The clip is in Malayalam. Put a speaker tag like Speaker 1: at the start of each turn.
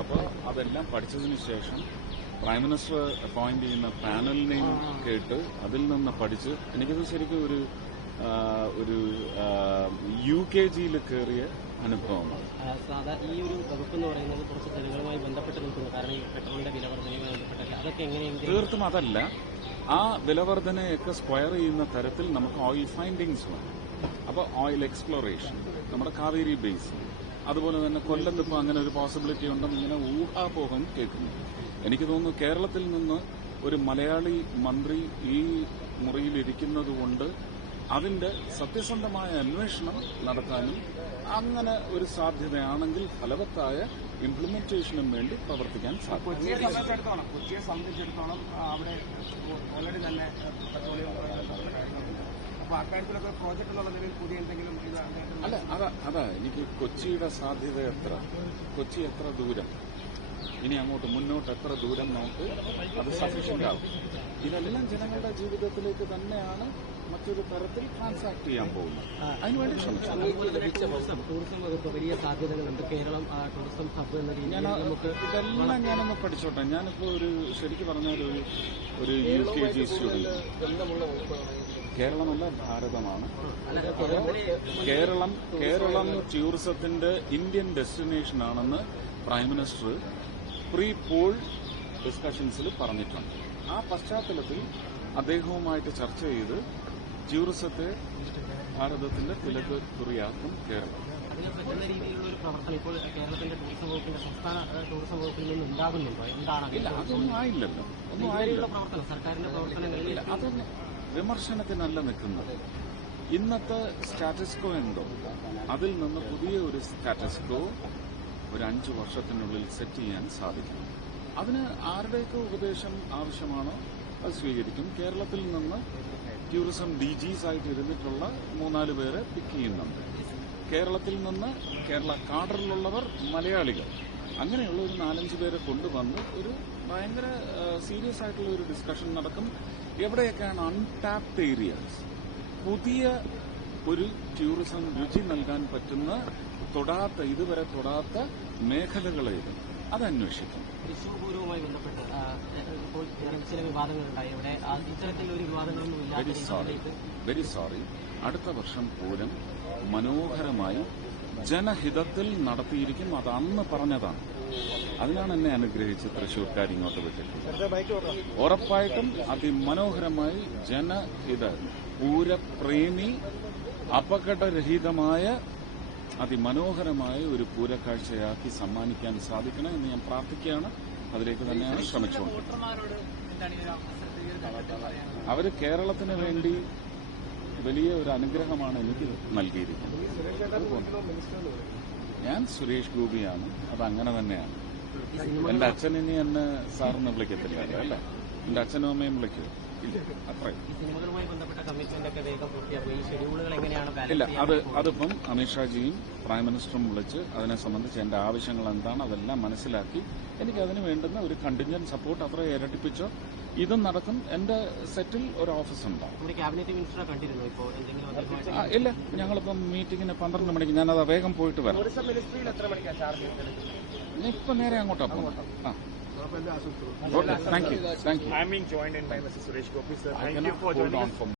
Speaker 1: അപ്പോൾ അതെല്ലാം പഠിച്ചതിന് ശേഷം പ്രൈം മിനിസ്റ്റർ അപ്പോയിന്റ് ചെയ്യുന്ന പാനലിനെയും കേട്ട് അതിൽ നിന്ന് പഠിച്ച് എനിക്കത് ശരിക്കും ഒരു ഒരു യു കെ ജിയിൽ കയറിയ അനുഭവമാണ്.
Speaker 2: സാധാരണ ഈ ഒരു വകുപ്പ് എന്ന് പറയുന്നത് കുറച്ച് ജനങ്ങളുമായി ബന്ധപ്പെട്ട് നിൽക്കുന്നു. കാരണം ഈ പെട്രോളിന്റെ വില വർധനയുമായി ബന്ധപ്പെട്ടൊക്കെ. അതൊക്കെ എങ്ങനെയെങ്കിലും
Speaker 1: തീർത്തും അതല്ല. ആ വിലവർധനയൊക്കെ സ്ക്വയർ ചെയ്യുന്ന തരത്തിൽ നമുക്ക് ഓയിൽ ഫൈൻഡിങ്സ് വേണം. അപ്പോൾ ഓയിൽ എക്സ്പ്ലോറേഷൻ നമ്മുടെ കാവേരി ബേസ് അതുപോലെ തന്നെ കൊല്ലത്ത് ഇപ്പോൾ അങ്ങനെ ഒരു പോസിബിലിറ്റി ഉണ്ടെന്ന് ഇങ്ങനെ ഊഹാപോഹം കേൾക്കുന്നു. എനിക്ക് തോന്നുന്നു കേരളത്തിൽ നിന്ന് ഒരു മലയാളി മന്ത്രി ഈ മുറിയിൽ ഇരിക്കുന്നത് കൊണ്ട് അതിന്റെ സത്യസന്ധമായ അന്വേഷണം നടത്താനും അങ്ങനെ ഒരു സാധ്യതയാണെങ്കിൽ ഫലവത്തായ ഇംപ്ലിമെന്റേഷനും വേണ്ടി പ്രവർത്തിക്കാൻ സാധിക്കും.
Speaker 3: കൊച്ചിയെ സംബന്ധിച്ചിടത്തോളം അവിടെ ഓൾറെഡി തന്നെ
Speaker 1: അല്ല അതാ അതാ എനിക്ക് കൊച്ചിയുടെ സാധ്യത എത്ര? കൊച്ചി എത്ര ദൂരം? ഇനി അങ്ങോട്ട് മുന്നോട്ട് എത്ര ദൂരം നമുക്ക് അത് സഫീഷ്യന്റ് ആവും. ഇതെല്ലാം ജനങ്ങളുടെ ജീവിതത്തിലേക്ക് തന്നെയാണ് മറ്റൊരു തരത്തിൽ ട്രാൻസാക്ട് ചെയ്യാൻ പോകുന്നത്. അതിനുവേണ്ടി ശ്രമിച്ചു
Speaker 2: ടൂറിസം വകുപ്പ് വലിയ സാധ്യതകളുണ്ട് കേരളം ടൂറിസം ഹബ്ബ് എന്ന
Speaker 1: ഞാൻ
Speaker 2: രീതിയിൽ നമുക്ക്
Speaker 1: ഇതെല്ലാം ഞാനൊന്ന് പഠിച്ചോട്ടെ. ഞാനിപ്പോ ഒരു ശരിക്കും പറഞ്ഞാൽ ഒരു ഒരു യു കെ ജി സ്റ്റുഡന്റ് കേരളമല്ല ഭാരതമാണ്. കേരളം കേരളം ടൂറിസത്തിന്റെ ഇന്ത്യൻ ഡെസ്റ്റിനേഷൻ ആണെന്ന് പ്രൈം മിനിസ്റ്റർ പ്രീ പോൾ ഡിസ്കഷൻസിൽ പറഞ്ഞിട്ടുണ്ട്. ആ പശ്ചാത്തലത്തിൽ അദ്ദേഹവുമായിട്ട് ചർച്ച ചെയ്ത് ടൂറിസത്തെ ഭാരതത്തിന്റെ തിലക്ക് കുറിയാക്കും കേരളം. ഇല്ല അതൊന്നും ആയില്ലല്ലോ. ഒന്നും ആയില്ല.
Speaker 2: പ്രവർത്തനം സർക്കാരിന്റെ പ്രവർത്തനങ്ങളിൽ
Speaker 1: അതൊന്നും വിമർശനത്തിനല്ല നിൽക്കുന്നത്. ഇന്നത്തെ സ്റ്റാറ്റസ്കോ എന്തോ? അതിൽ നിന്ന് പുതിയ ഒരു സ്റ്റാറ്റസ്കോ ഒരു അഞ്ചു വർഷത്തിനുള്ളിൽ സെറ്റ് ചെയ്യാൻ സാധിക്കും. അതിന് ആരുടെയൊക്കെ ഉപദേശം ആവശ്യമാണോ? അത് സ്വീകരിക്കും. കേരളത്തിൽ നിന്ന് ടൂറിസം ഡി ജിസ് ആയിട്ട് ഇരുന്നിട്ടുള്ള മൂന്നാൽ പേരെ പിക്ക് ചെയ്യുന്നുണ്ട്. കേരളത്തിൽ നിന്ന് കേരള കാഡറിലുള്ളവർ മലയാളികൾ. അങ്ങനെയുള്ള ഒരു നാലഞ്ച് പേരെ കൊണ്ടുവന്ന് ഒരു ഭയങ്കര സീരിയസ് ആയിട്ടുള്ള ഒരു ഡിസ്കഷൻ നടക്കും. എവിടെയൊക്കെയാണ് അൺടാപ്ഡ് ഏരിയാസ് പുതിയ ഒരു ടൂറിസം രുചി നൽകാൻ പറ്റുന്ന തൊടാത്ത ഇതുവരെ തൊടാത്ത മേഖലകളേത് അത് അന്വേഷിക്കും
Speaker 2: തൃശൂർ പൂരവുമായി ബന്ധപ്പെട്ട് ഇപ്പോൾ ചില വിവാദങ്ങളുണ്ടായി. അവിടെ ആ, ഇത്തരത്തിലൊരു വിവാദങ്ങളൊന്നും ഇല്ലാത്ത
Speaker 1: വെരി സോറി വെരി സോറി അടുത്ത വർഷം പൂരം മനോഹരമായി ജനഹിതത്തിൽ നടത്തിയിരിക്കും. അത് അന്ന് പറഞ്ഞതാണ്. അതിനാണ് എന്നെ അനുഗ്രഹിച്ച് തൃശ്ശൂർക്കാർ ഇങ്ങോട്ട് വിട്ടിട്ടുള്ളത്. ഉറപ്പായിട്ടും അതിമനോഹരമായി ജന ഇത് പൂരപ്രേമി അപകടരഹിതമായ അതിമനോഹരമായ ഒരു പൂരക്കാഴ്ചയാക്കി സമ്മാനിക്കാൻ സാധിക്കണം എന്ന് ഞാൻ പ്രാർത്ഥിക്കുകയാണ്. അതിലേക്ക് തന്നെയാണ് ശ്രമിച്ചുകൊണ്ടിരിക്കുന്നത് അവർ കേരളത്തിന് വേണ്ടി വലിയ ഒരു അനുഗ്രഹമാണ് എനിക്ക് നൽകിയിരിക്കുന്നത്. ഞാൻ സുരേഷ് ഗോപിയാണ്. അത് അങ്ങനെ തന്നെയാണ്. എന്റെ അച്ഛൻ ഇനി എന്നെ സാറിന് വിളിക്കത്തില്ല. അല്ലേ? എന്റെ അച്ഛനും അമ്മയും വിളിക്കും. ഇല്ല അത്രയും ഇല്ല അത് അതിപ്പം അമിത്ഷാജിയും പ്രൈം മിനിസ്റ്ററും വിളിച്ച് അതിനെ സംബന്ധിച്ച് എന്റെ ആവശ്യങ്ങൾ എന്താണ് അതെല്ലാം മനസ്സിലാക്കി എനിക്ക് അതിന് വേണ്ടുന്ന ഒരു കണ്ടിന്യൻ സപ്പോർട്ട് അത്ര ഇരട്ടിപ്പിച്ചോ ഇതും നടക്കും. എന്റെ സെറ്റിൽ ഒരു ഓഫീസ് ഉണ്ട് ഇല്ല. ഞങ്ങളിപ്പം മീറ്റിങ്ങിന് പന്ത്രണ്ട് മണിക്ക് ഞാനത് വേഗം പോയിട്ട് വരാം. ഇപ്പൊ നേരെ അങ്ങോട്ടാ ആ. Okay. Thank you thank you
Speaker 4: I'm being joined in by Mr. Suresh Gopi, sir.
Speaker 1: I
Speaker 4: Thank you for joining us.
Speaker 1: for